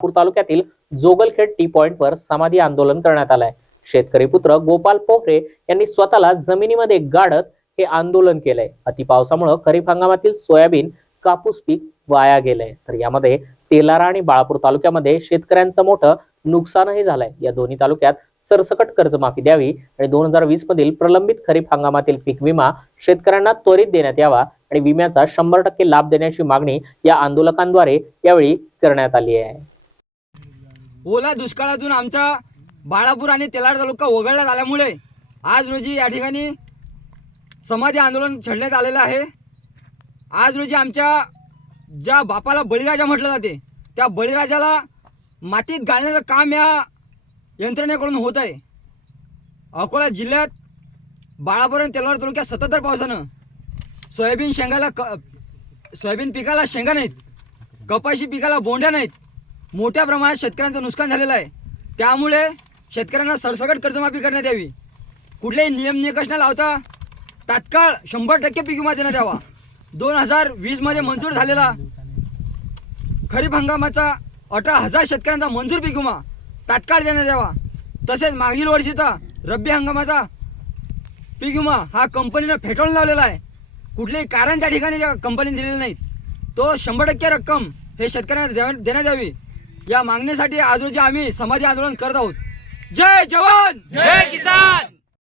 नागपूर तालुक्यातील जोगलखेड टी पॉइंटवर समाधी आंदोलन करण्यात आलंय. शेतकरी पुत्र गोपाल पोखरे यांनी स्वतःला जमिनीमध्ये गाडत हे आंदोलन केलंय. अतिपावसामुळे खरीप हंगामातील सोयाबीन कापूस पीक वाया गेलंय. तर यामध्ये तेलारा आणि बाळापूर तालुक्यामध्ये शेतकऱ्यांचं मोठं नुकसानही झालंय. या दोन्ही तालुक्यात सरसकट कर्जमाफी द्यावी आणि दोन हजार वीस मधील प्रलंबित खरीप हंगामातील पीक विमा शेतकऱ्यांना त्वरित देण्यात यावा आणि विम्याचा शंभर टक्के लाभ देण्याची मागणी या आंदोलकांद्वारे यावेळी करण्यात आली आहे. ओला दुष्काळातून आमचा बाळापूर आणि तेलाड तालुका वगळण्यात आल्यामुळे आज रोजी या ठिकाणी समाधी आंदोलन छेडण्यात आलेलं आहे. आज रोजी आमच्या ज्या बापाला बळीराजा म्हटलं जाते त्या बळीराजाला मातीत घालण्याचं काम या यंत्रणेकडून होत आहे. अकोला जिल्ह्यात बाळापूर आणि तेलाड तालुक्यात सततधार पावसानं सोयाबीन शेंगाला क सोयाबीन पिकाला शेंगा नाहीत कपाशी पिकाला बोंड्या नाहीत मोठ्या प्रमाणात शेतकऱ्यांचं नुकसान झालेलं आहे. त्यामुळे शेतकऱ्यांना सरसकट कर्जमाफी करण्यात यावी. कुठलेही नियम निकष न लावता तात्काळ शंभर टक्के पीक विमा देण्यात यावा. दोन हजार वीसमध्ये मंजूर झालेला खरीप हंगामाचा अठरा हजार शेतकऱ्यांचा मंजूर पीक विमा तात्काळ देण्यात यावा. तसेच मागील वर्षीचा रब्बी हंगामाचा पीक विमा हा कंपनीनं फेटाळून लावलेला आहे. कुठलेही कारण त्या ठिकाणी त्या कंपनीने दिलेलं नाहीत. तो शंभर टक्के रक्कम हे शेतकऱ्यांना देण्यात यावी. या मागणीसाठी आजरोजी आम्ही समाधी आंदोलन करत आहोत. जय जवान! जय किसान!